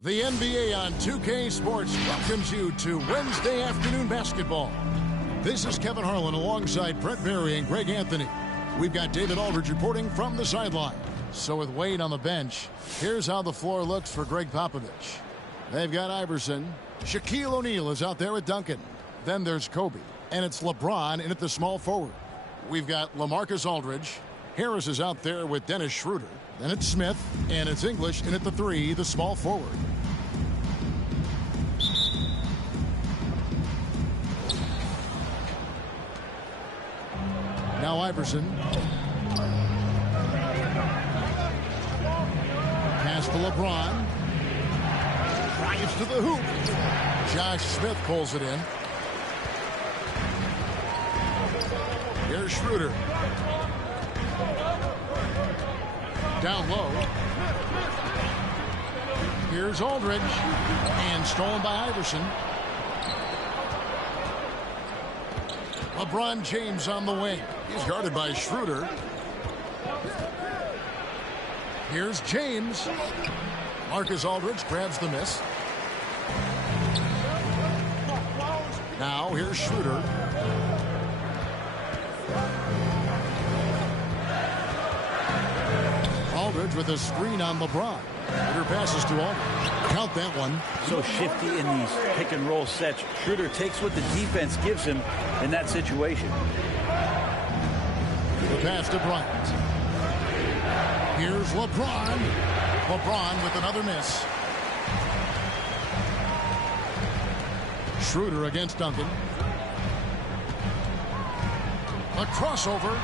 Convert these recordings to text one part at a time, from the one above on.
The NBA on 2K Sports welcomes you to Wednesday afternoon basketball. This is Kevin Harlan alongside Brett Berry and Greg Anthony. We've got David Aldridge reporting from the sideline. So with Wade on the bench, here's how the floor looks for Greg Popovich. They've got Iverson. Shaquille O'Neal is out there with Duncan. Then there's Kobe. And it's LeBron in at the small forward. We've got LaMarcus Aldridge. Harris is out there with Dennis Schroeder. Then it's Smith. And it's English in at the 3, the small forward. Now Iverson. Pass to LeBron. Drives to the hoop. Josh Smith pulls it in. Here's Schroeder. Down low. Here's Aldridge. And stolen by Iverson. LeBron James on the wing. He's guarded by Schroeder. Here's James. Marcus Aldridge grabs the miss. Now here's Schroeder. Aldridge with a screen on LeBron. Schroeder passes to Aldridge. Count that one. So shifty in these pick and roll sets. Schroeder takes what the defense gives him in that situation. The pass to Bryant. Here's LeBron. LeBron with another miss. Schroeder against Duncan. A crossover.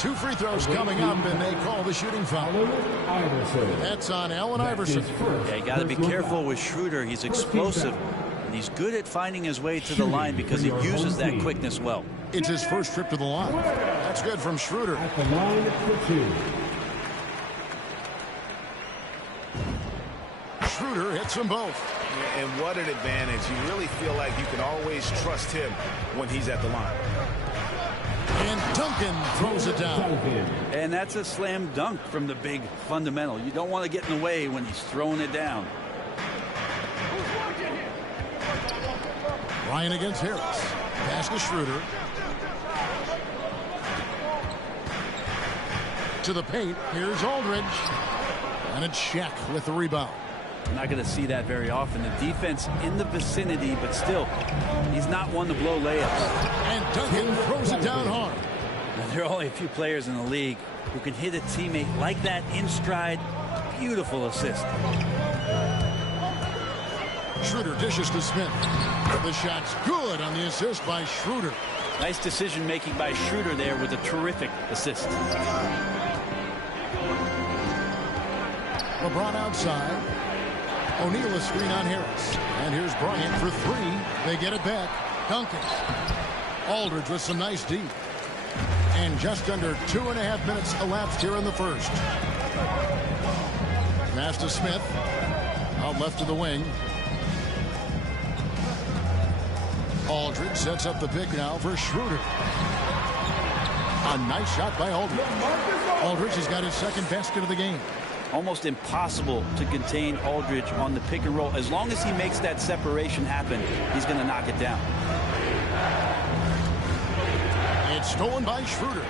2 free throws coming up, and they call the shooting foul. That's on Allen Iverson. Yeah, you got to be careful with Schroeder. He's explosive, and he's good at finding his way to the line because he uses that quickness well. It's his first trip to the line. That's good from Schroeder. At the line for 2. Schroeder hits them both. And what an advantage. You really feel like you can always trust him when he's at the line. And Duncan throws it down. And that's a slam dunk from the big fundamental. You don't want to get in the way when he's throwing it down. Ryan against Harris. Pass to Schroeder. To the paint. Here's Aldridge. And it's Shaq with the rebound. You're not going to see that very often. The defense in the vicinity, but still, he's not one to blow layups. And Duncan throws it down hard. Now, there are only a few players in the league who can hit a teammate like that in stride. Beautiful assist. Schroeder dishes to Smith. The shot's good on the assist by Schroeder. Nice decision making by Schroeder there with a terrific assist. LeBron outside. O'Neal a screen on Harris. And here's Bryant for 3. They get it back. Duncan. Aldridge with some nice deep. And just under 2.5 minutes elapsed here in the first. Pass to Smith. Out left to the wing. Aldridge sets up the pick now for Schroeder. A nice shot by Aldridge. Aldridge has got his second basket of the game. Almost impossible to contain Aldridge on the pick and roll. As long as he makes that separation happen, he's going to knock it down. It's stolen by Schroeder.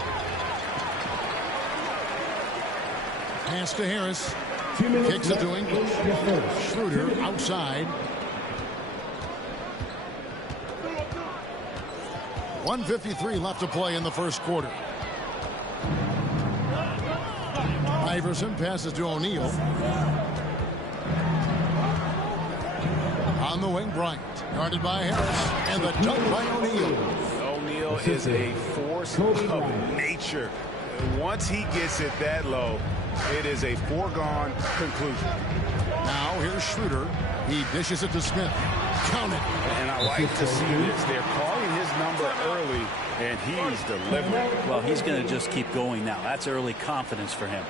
Pass to Harris. Kicks it to English. Schroeder outside. 1:53 left to play in the first quarter. Iverson passes to O'Neal. On the wing, Bryant. Guarded by Harris. And the dunk by O'Neal. O'Neal is a force of nature. Once he gets it that low, it is a foregone conclusion. Now here's Schroeder. He dishes it to Smith. Count it. And I like to see this. They're calling his number early, and he's delivering. Well, he's going to just keep going now. That's early confidence for him.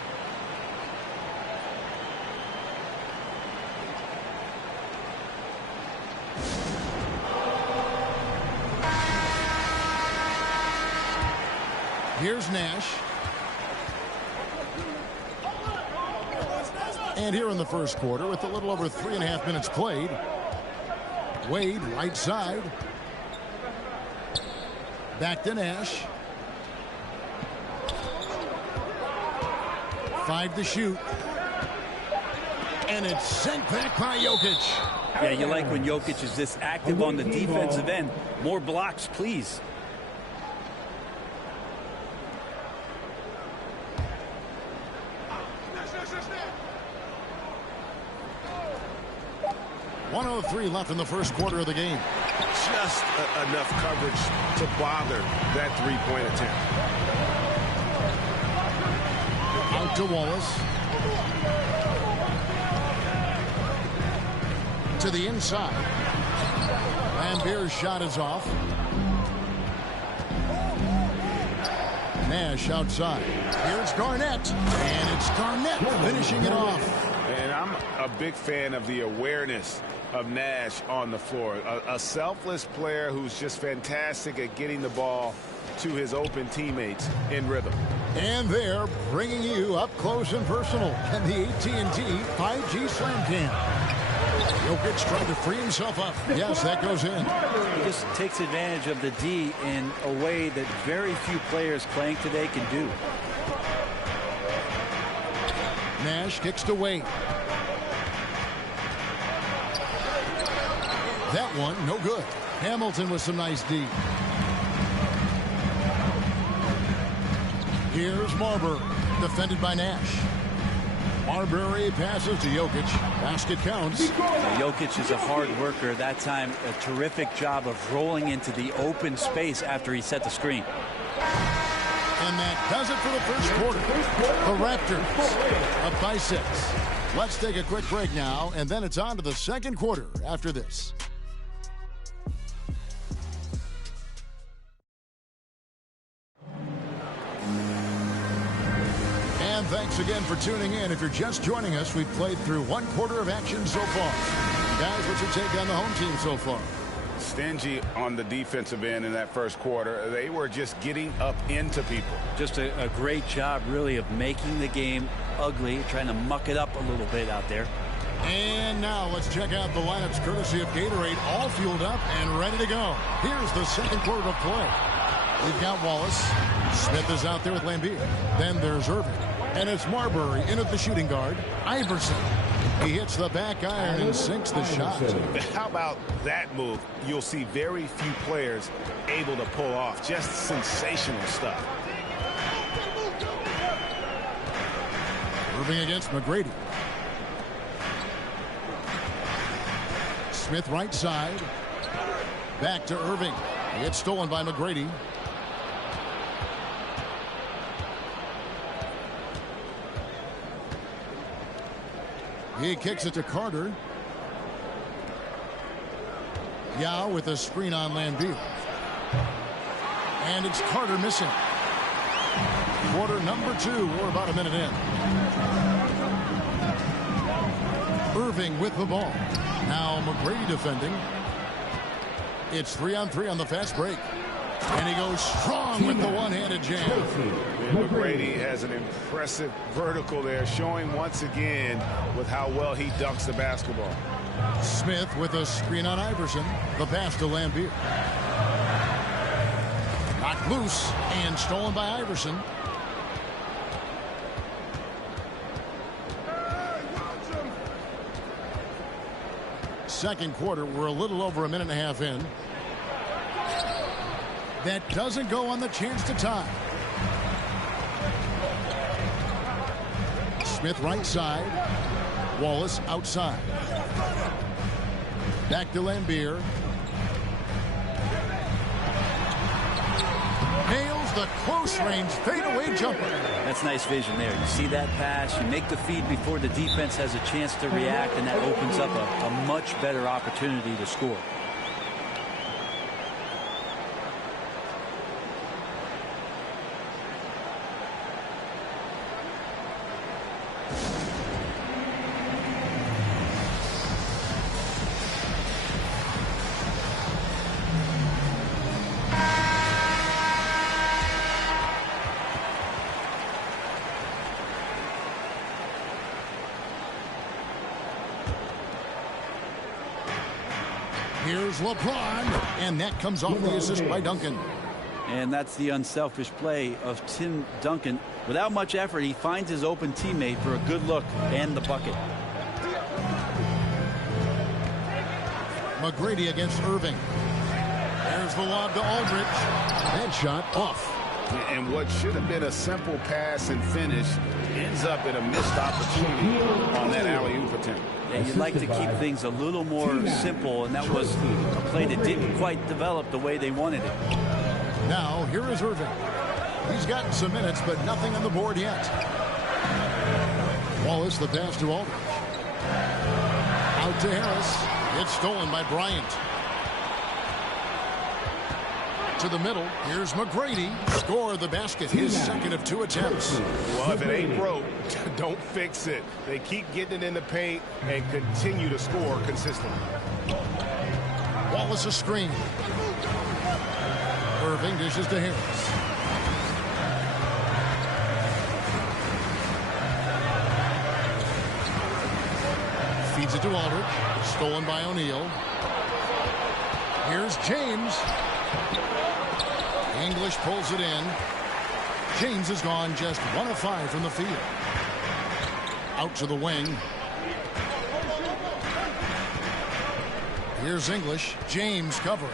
Here's Nash. And here in the first quarter, with a little over 3.5 minutes played, Wade right side. Back to Nash. 5 to shoot. And it's sent back by Jokic. Yeah, you like when Jokic is this active on the defensive end. More blocks, please. .103 left in the first quarter of the game. Just enough coverage to bother that three-point attempt. Out to Wallace. To the inside. Lambier's shot is off. Nash outside. Here's Garnett. And it's Garnett finishing it off. And I'm a big fan of the awareness of Nash on the floor. A selfless player who's just fantastic at getting the ball to his open teammates in rhythm. And they're bringing you up close and personal in the AT&T 5G Slam Cam. Jokic trying to free himself up. Yes, that goes in. He just takes advantage of the D in a way that very few players playing today can do. Nash kicks to Wade. That one, no good. Hamilton with some nice D. Here's Marbury, defended by Nash. Marbury passes to Jokic. Basket counts. Jokic is a hard worker. That time, a terrific job of rolling into the open space after he set the screen. And that does it for the first quarter. The Raptors up by 6. Let's take a quick break now, and then it's on to the second quarter after this. And thanks again for tuning in. If you're just joining us, we've played through one quarter of action so far. Guys, what's your take on the home team so far? Stingy on the defensive end in that first quarter. They were just getting up into people. Just a great job, really, of making the game ugly, trying to muck it up a little bit out there. And now let's check out the lineups courtesy of Gatorade, all fueled up and ready to go. Here's the second quarter of play. We've got Wallace. Smith is out there with Lambier. Then there's Irving. And it's Marbury in at the shooting guard. Iverson. He hits the back iron and sinks the shot. How about that move? You'll see very few players able to pull off. Just sensational stuff. Irving against McGrady. Smith right side. Back to Irving. It's stolen by McGrady. He kicks it to Carter. Yao with a screen on Lambier. And it's Carter missing. Quarter number 2. We're about a minute in. Irving with the ball. Now McGrady defending. It's 3-on-3 on the fast break. And he goes strong with the one-handed jam. McGrady has an impressive vertical there, showing once again with how well he dunks the basketball. Smith with a screen on Iverson. The pass to Lambier. Knocked loose and stolen by Iverson. Second quarter, we're a little over a minute and a half in. That doesn't go on the chance to tie. Smith right side. Wallace outside. Back to Lambier. Nails the close range fadeaway jumper. That's nice vision there. You see that pass, you make the feed before the defense has a chance to react, and that opens up a much better opportunity to score. Here's LeBron, and that comes off the assist by Duncan. And that's the unselfish play of Tim Duncan. Without much effort, he finds his open teammate for a good look and the bucket. McGrady against Irving. There's the lob to Aldridge. That shot off. And what should have been a simple pass and finish ends up in a missed opportunity on that alley-oop attempt. Yeah, you'd like to keep things a little more simple, and that was a play that didn't quite develop the way they wanted it. Now, here is Irving. He's gotten some minutes, but nothing on the board yet. Wallace, the pass to Aldridge. Out to Harris. It's stolen by Bryant. To the middle. Here's McGrady. Score the basket. His second of 2 attempts. Well, if it ain't broke, don't fix it. They keep getting it in the paint and continue to score consistently. Wallace a screen. Irving dishes to Harris. Feeds it to Aldridge. Stolen by O'Neal. Here's James. English pulls it in. James has gone just 1 of 5 from the field. Out to the wing. Here's English. James covering.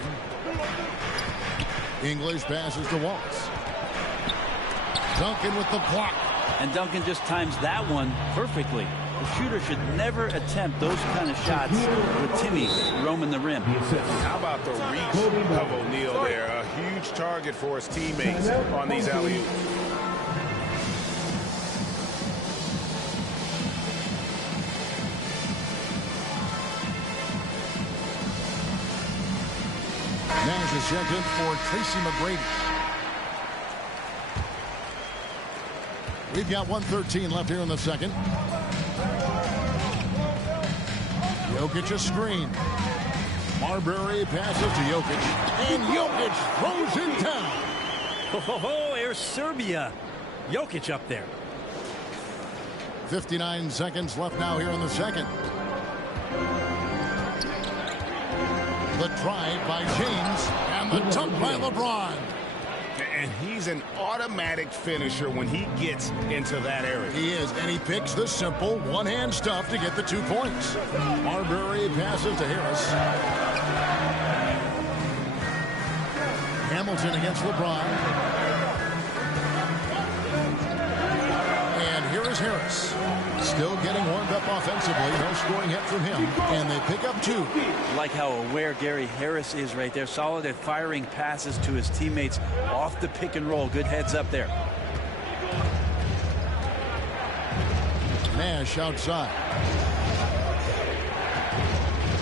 English passes to Wallace. Duncan with the block. And Duncan just times that one perfectly. The shooter should never attempt those kind of shots with Timmy roaming the rim. How about the reach of O'Neal there? A huge target for his teammates on these alley-oops. Nash is checked in for Tracy McGrady. We've got 1:13 left here in the second. Jokic a screen. Marbury passes to Jokic. And Jokic throws it down. Oh, there's Serbia. Jokic up there. 59 seconds left now here in the second. The drive by James. And the dunk by LeBron. And he's an automatic finisher when he gets into that area. He is, and he picks the simple one-hand stuff to get the 2 points. Marbury passes to Harris. Hamilton against LeBron. And here is Harris. Still getting warmed up offensively. No scoring hit from him. And they pick up 2. I like how aware Gary Harris is right there. Solid at firing passes to his teammates off the pick and roll. Good heads up there. Nash outside.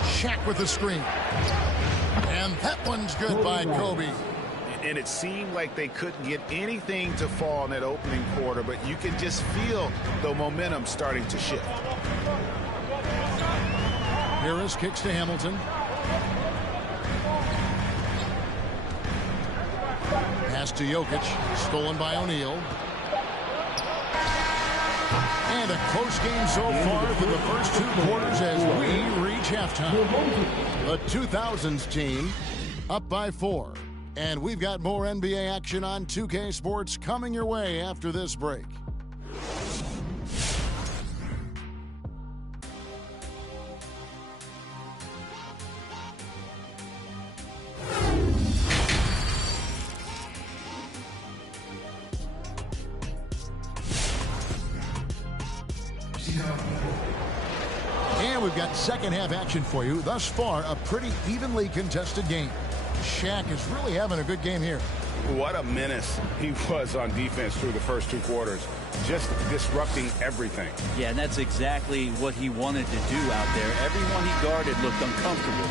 Shaq with the screen. And that one's good by Kobe. And it seemed like they couldn't get anything to fall in that opening quarter, but you can just feel the momentum starting to shift. Harris kicks to Hamilton. Pass to Jokic. Stolen by O'Neal. And a close game so far through the first 2 quarters as we reach halftime. The 2000s team up by 4. And we've got more NBA action on 2K Sports coming your way after this break. And we've got second half action for you. Thus far, a pretty evenly contested game. Shaq is really having a good game here. What a menace he was on defense through the first 2 quarters. Just disrupting everything. Yeah, and that's exactly what he wanted to do out there. Everyone he guarded looked uncomfortable.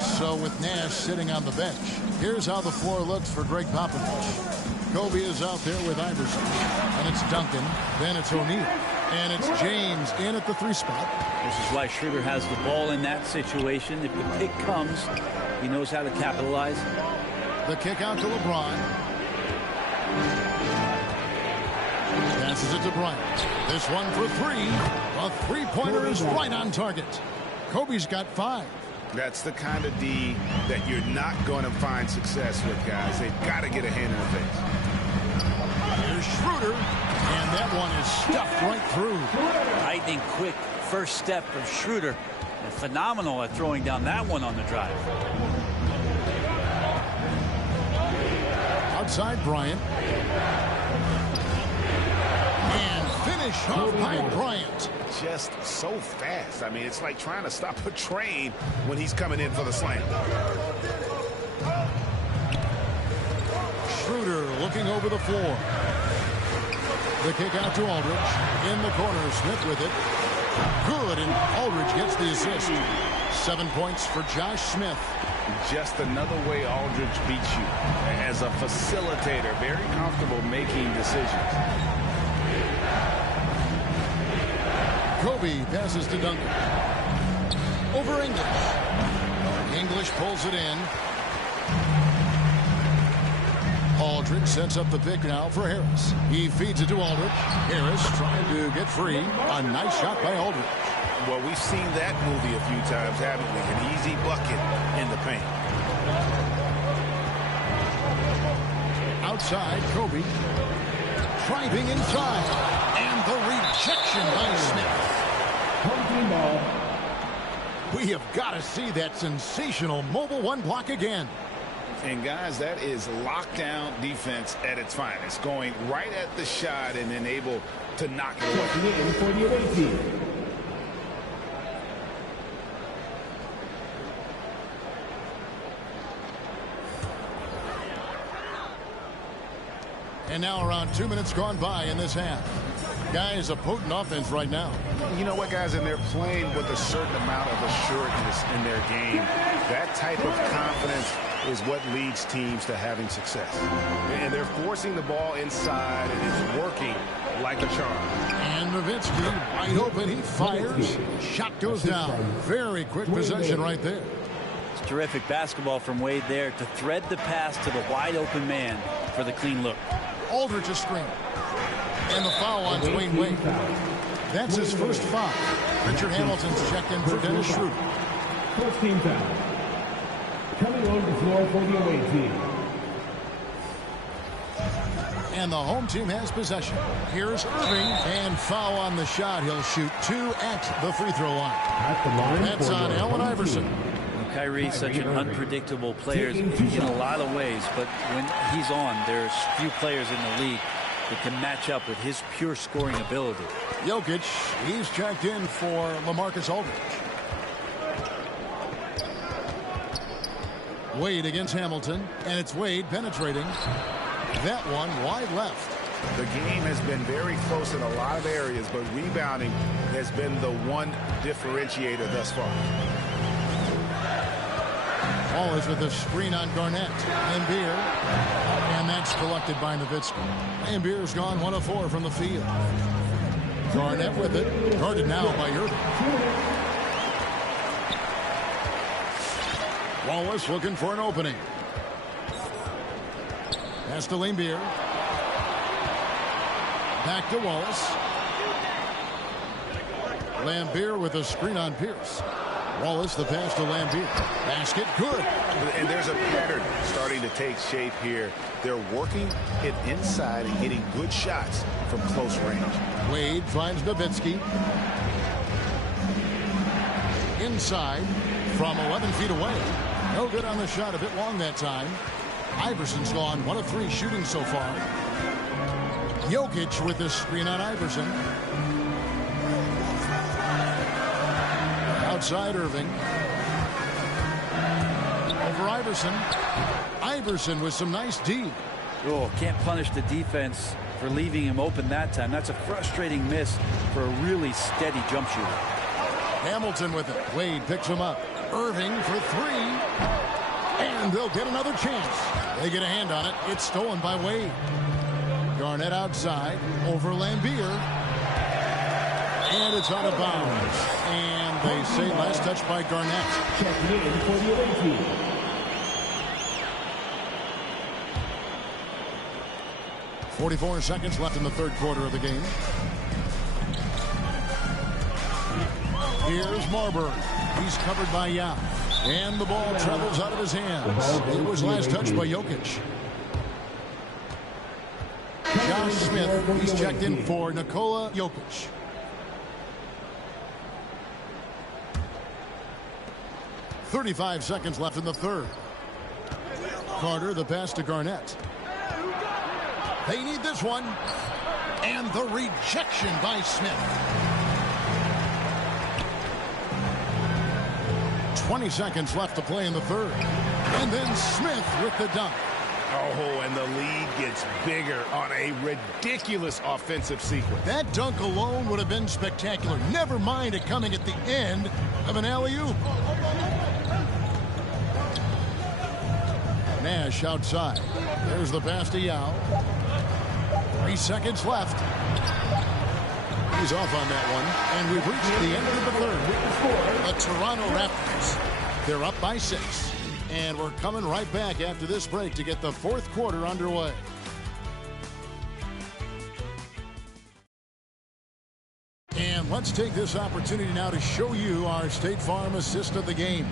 So with Nash sitting on the bench, here's how the floor looks for Greg Popovich. Kobe is out there with Iverson. And it's Duncan. Then it's O'Neal. And it's James in at the 3 spot. This is why Schroeder has the ball in that situation. If the pick comes, he knows how to capitalize. The kick out to LeBron. Passes it to Bryant. This one for three. A three-pointer is right on target. Kobe's got 5. That's the kind of D that you're not going to find success with, guys. They've got to get a hand in the face. Here's Schroeder, and that one is stuffed right through. Lightning quick first step of Schroeder. And phenomenal at throwing down that one on the drive. Outside Bryant. And finish off by Bryant. Just so fast. I mean, it's like trying to stop a train when he's coming in for the slam. Schroeder looking over the floor. The kick out to Aldridge. In the corner, Smith with it. Good, and Aldridge gets the assist. 7 points for Josh Smith. Just another way Aldridge beats you. As a facilitator, very comfortable making decisions. Kobe passes to Duncan. Over English. English pulls it in. Aldridge sets up the pick now for Harris. He feeds it to Aldridge. Harris trying to get free. A nice shot by Aldridge. Well, we've seen that movie a few times, haven't we? An easy bucket in the paint. Outside, Kobe. Driving inside. And the rejection by Smith. We have got to see that sensational mobile one block again. And guys, that is lockdown defense at its finest. Going right at the shot and then able to knock it away. And now around 2 minutes gone by in this half. Guys, a potent offense right now. You know what, guys? And they're playing with a certain amount of assuredness in their game. That type of confidence is what leads teams to having success. And they're forcing the ball inside, and it's working like a charm. And Nowitzki wide open. He fires. Shot goes down. Very quick possession right there. It's terrific basketball from Wade there to thread the pass to the wide open man for the clean look. Aldridge a screen. And the foul on Dwayne Wade. That's his first foul. Richard Hamilton's checked in for Dennis Schroeder. First team foul. Coming on the floor for the away team. And the home team has possession. Here's Irving. And foul on the shot. He'll shoot 2 at the free throw line. That's on Allen Iverson. Kyrie's such an unpredictable player in a lot of ways, but when he's on, there's few players in the league that can match up with his pure scoring ability. Jokic, he's checked in for LaMarcus Aldridge. Wade against Hamilton, and it's Wade penetrating. That one wide left. The game has been very close in a lot of areas, but rebounding has been the one differentiator thus far. Wallace with a screen on Garnett. Lambeer. And that's collected by Nowitzki. Lambeer's gone 1 of 4 from the field. Garnett with it. Guarded now by Irving. Wallace looking for an opening. Pass to Lambeer. Back to Wallace. Lambeer with a screen on Pierce. Wallace, the pass to Lambeer. Basket, good. And there's a pattern starting to take shape here. They're working it inside and getting good shots from close range. Wade finds Nowitzki. Inside from 11 feet away. No good on the shot, a bit long that time. Iverson's gone 1 of 3 shooting so far. Jokic with the screen on Iverson. Outside Irving. Over Iverson. Iverson with some nice D. Oh, can't punish the defense for leaving him open that time. That's a frustrating miss for a really steady jump shooter. Hamilton with it. Wade picks him up. Irving for 3. And they'll get another chance. They get a hand on it. It's stolen by Wade. Garnett outside. Over Lambeer. And it's out of bounds. And they say last touch by Garnett. Checking in for the away team. 44 seconds left in the third quarter of the game. Here's Marbury. He's covered by Yao. And the ball travels out of his hands. It was last touched by Jokic. Josh Smith, he's checked in for Nikola Jokic. .35 seconds left in the third. Carter, the pass to Garnett. They need this one. And the rejection by Smith. 20 seconds left to play in the third. And then Smith with the dunk. Oh, and the lead gets bigger on a ridiculous offensive sequence. That dunk alone would have been spectacular. Never mind it coming at the end of an alley-oop. Nash outside. There's the pass to Yao. 3 seconds left. He's off on that one. And we've reached the end of the third. The Toronto Raptors. They're up by 6. And we're coming right back after this break to get the fourth quarter underway. And let's take this opportunity now to show you our State Farm assist of the game.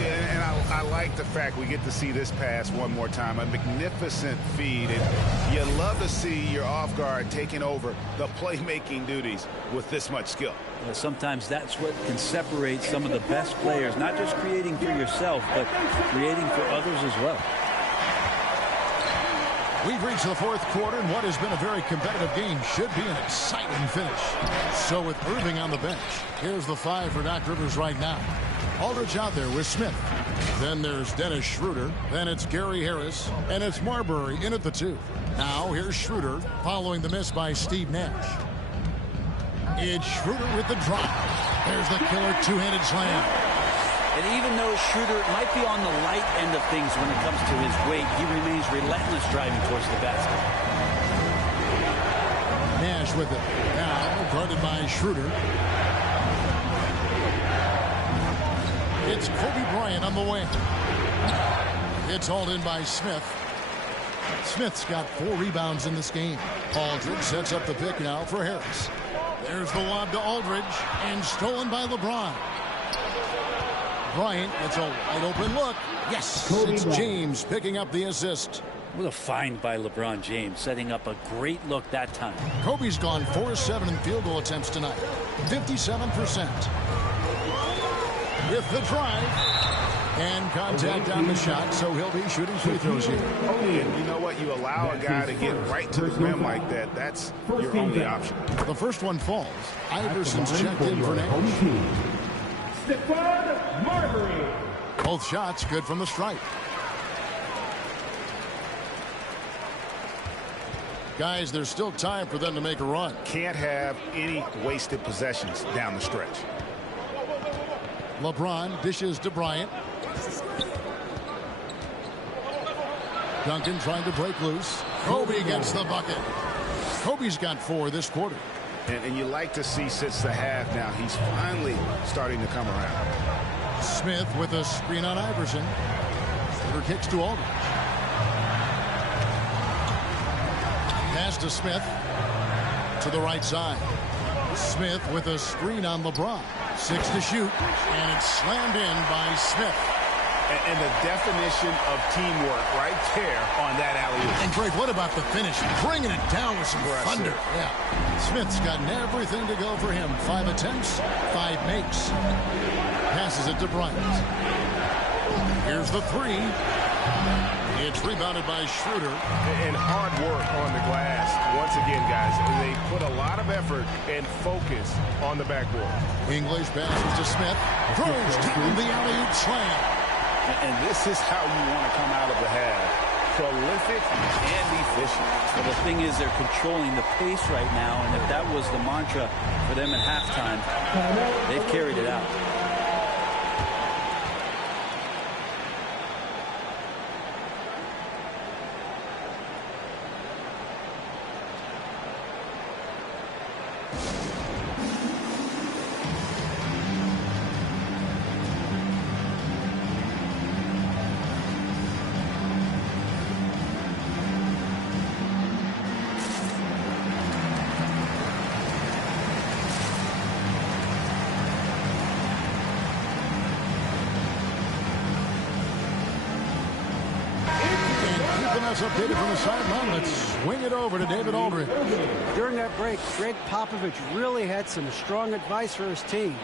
Yeah, and I like the fact we get to see this pass one more time. A magnificent feed. And you love to see your off guard taking over the playmaking duties with this much skill. Well, sometimes that's what can separate some of the best players, not just creating for yourself, but creating for others as well. We've reached the fourth quarter, and what has been a very competitive game should be an exciting finish. So with Irving on the bench, here's the 5 for Doc Rivers right now. Aldridge out there with Smith. Then there's Dennis Schroeder. Then it's Gary Harris. And it's Marbury in at the 2. Now here's Schroeder following the miss by Steve Nash. It's Schroeder with the drive. There's the killer two-handed slam. And even though Schroeder might be on the light end of things when it comes to his weight, he remains relentless driving towards the basket. Nash with it. Now guarded by Schroeder. It's Kobe Bryant on the wing. It's hauled in by Smith. Smith's got 4 rebounds in this game. Aldridge sets up the pick now for Harris. There's the lob to Aldridge, and stolen by LeBron. Bryant gets a wide open look. Yes, it's James picking up the assist. What a find by LeBron James, setting up a great look that time. Kobe's gone 4-7 in field goal attempts tonight. 57%. With the drive. And contact on the shot, so he'll be shooting free throws here. And you know what? You allow a guy to get right to the rim like that. That's your only option. The first one falls. Iverson's checked in for Nash. Stephon Marbury. Both shots good from the stripe. Guys, there's still time for them to make a run. Can't have any wasted possessions down the stretch. LeBron dishes to Bryant. Duncan trying to break loose. Kobe gets the bucket. Kobe's got 4 this quarter. And you like to see since the half now, he's finally starting to come around. Smith with a screen on Iverson. Schroeder kicks to Aldridge. Pass to Smith. To the right side. Smith with a screen on LeBron. 6 to shoot. And it's slammed in by Smith. And the definition of teamwork right there on that alley-oop. And Greg, what about the finish? Bringing it down with some thunder. Yeah. Smith's gotten everything to go for him. 5 attempts, 5 makes. Passes it to Bryant. Here's the 3. It's rebounded by Schroeder. And hard work on the glass. Once again, guys, they put a lot of effort and focus on the backboard. English passes to Smith. Throws down the alley-oop slam. And this is how you want to come out of the half. Prolific and efficient. Well, the thing is, they're controlling the pace right now, and if that was the mantra for them at halftime, they've carried it out. has updated from the sideline. Let's swing it over to David Aldridge. During that break, Greg Popovich really had some strong advice for his team.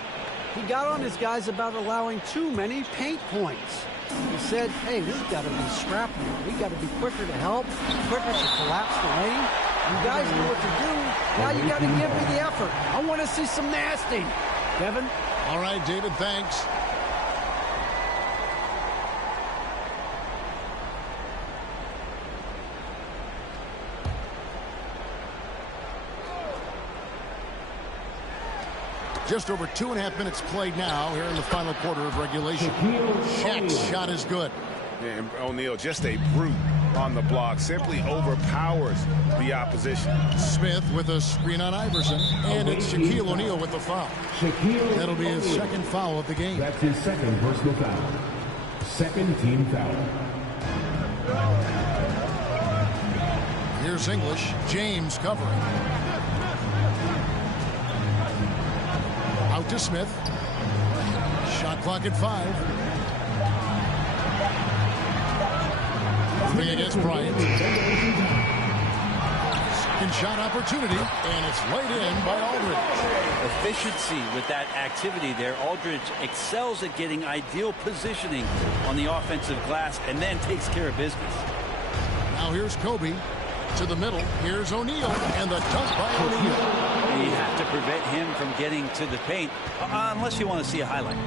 He got on his guys about allowing too many paint points. He said, hey, we've got to be scrappier. We've got to be quicker to help, quicker to collapse the lane. You guys know what to do. Now you got to give me the effort. I want to see some nasty. Kevin? All right, David, thanks. Just over 2.5 minutes played now here in the final quarter of regulation. Shaq's shot is good. And O'Neal, just a brute on the block, simply overpowers the opposition. Smith with a screen on Iverson, and it's Shaquille O'Neal with the foul. That'll be his second foul of the game. That's his second personal foul. Second team foul. Here's English. James covering. Out to Smith. Shot clock at 5. Moving against Bryant. Second shot opportunity, and it's laid in by Aldridge. Efficiency with that activity there. Aldridge excels at getting ideal positioning on the offensive glass and then takes care of business. Now here's Kobe to the middle. Here's O'Neal, and the dunk by O'Neal. You have to prevent him from getting to the paint unless you want to see a highlight.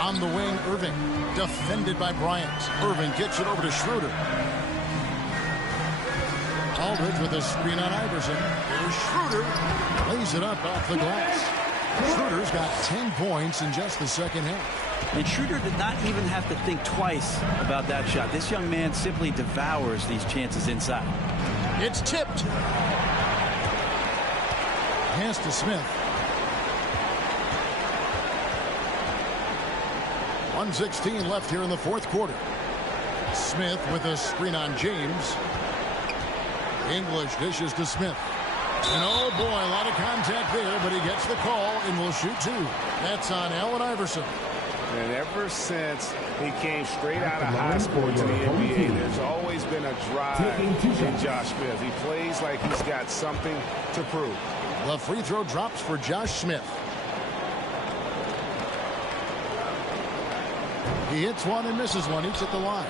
On the wing, Irving. Defended by Bryant. Irving gets it over to Schroeder. Aldridge with a screen on Iverson. Here's Schroeder. Lays it up off the glass. Schroeder's got 10 points in just the second half. And Schroeder did not even have to think twice about that shot. This young man simply devours these chances inside. It's tipped. Pass to Smith. 1:16 left here in the fourth quarter. Smith with a screen on James. English dishes to Smith. And oh boy, a lot of contact there, but he gets the call and will shoot 2. That's on Allen Iverson. And ever since he came straight out of high school to the NBA, there's always been a drive in Josh Smith. He plays like he's got something to prove. The free throw drops for Josh Smith. He hits one and misses one. He's at the line.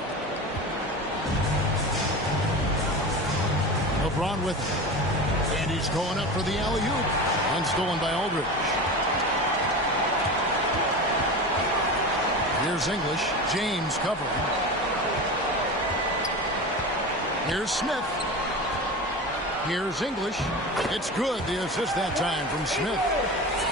LeBron with it. And he's going up for the alley-oop. Unstolen by Aldridge. Here's English. James covering. Here's Smith. Here's English. It's good. The assist that time from Smith.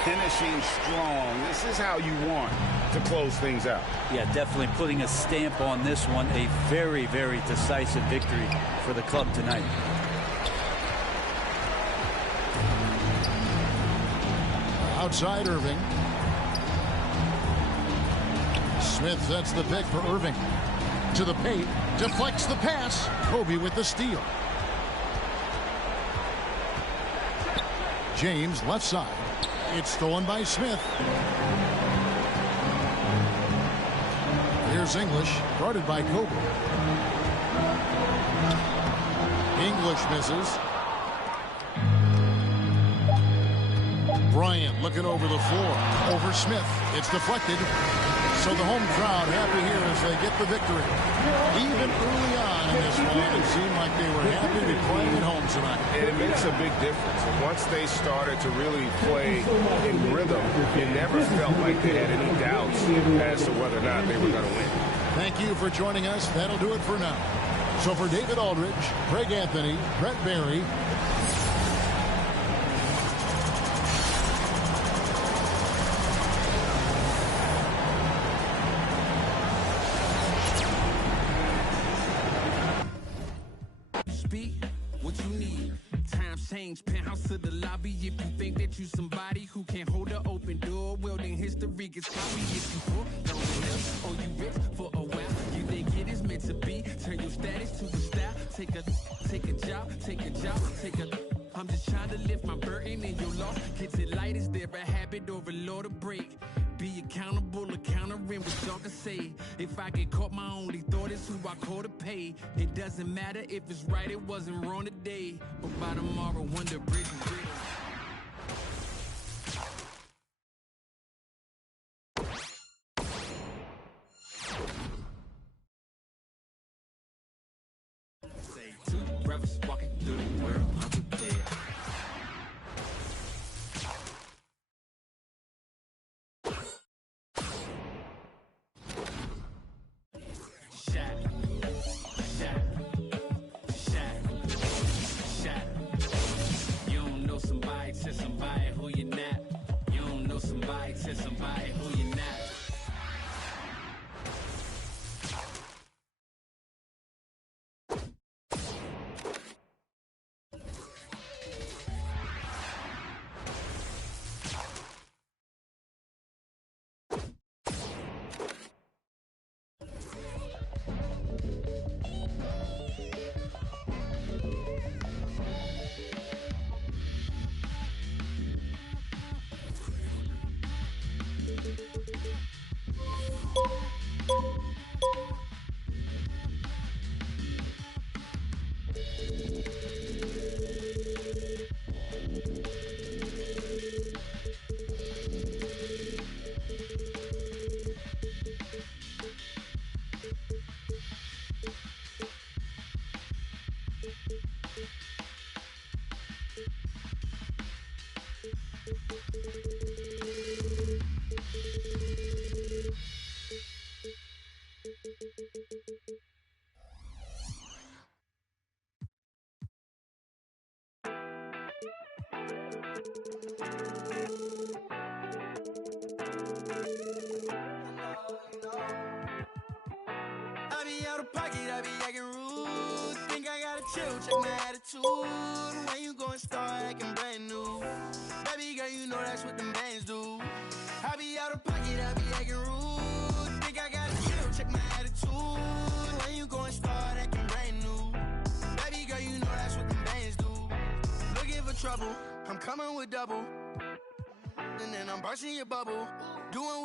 Finishing strong. This is how you want to close things out. Yeah, definitely putting a stamp on this one. A very, very decisive victory for the club tonight. Outside Irving. Smith sets the pick for Irving. To the paint. Deflects the pass. Kobe with the steal. James left side. It's stolen by Smith. Here's English. Guarded by Kobe. English misses. Bryant looking over the floor. Over Smith. It's deflected. So the home crowd happy here as they get the victory. Even early on in this one, it seemed like they were happy to be playing at home tonight. And it makes a big difference. Once they started to really play in rhythm, it never felt like they had any doubts as to whether or not they were going to win. Thank you for joining us. That'll do it for now. So for David Aldridge, Greg Anthony, Brett Barry, Penthouse to the lobby. If you think that you somebody who can't hold an open door, well then history gets sloppy. If you full, don't live, or you rich for a while, you think it is meant to be. Turn your status to a style. Take a job, take a. I'm just trying to lift my burden, and your loss gets it light. Is there a habit or a law to break? Be accountable, encountering what y'all can say. If I get caught, my only thought is who I call to pay. It doesn't matter if it's right, it wasn't wrong today. But by tomorrow, when the bridge is real. Say two brothers walking through the world unprepared. Somebody who you're not. You don't know somebody to somebody who you're not. I be out of pocket, I be acting rude. Think I gotta chill, check my attitude. When you gon' start acting brand new? Baby girl, you know that's what the mans do. I be out of pocket, I be acting rude. Think I gotta chill, check my attitude. When you gon' start acting brand new? Baby girl, you know that's what the mans do. Looking for trouble, I'm coming with double. And then I'm bursting your bubble. Doing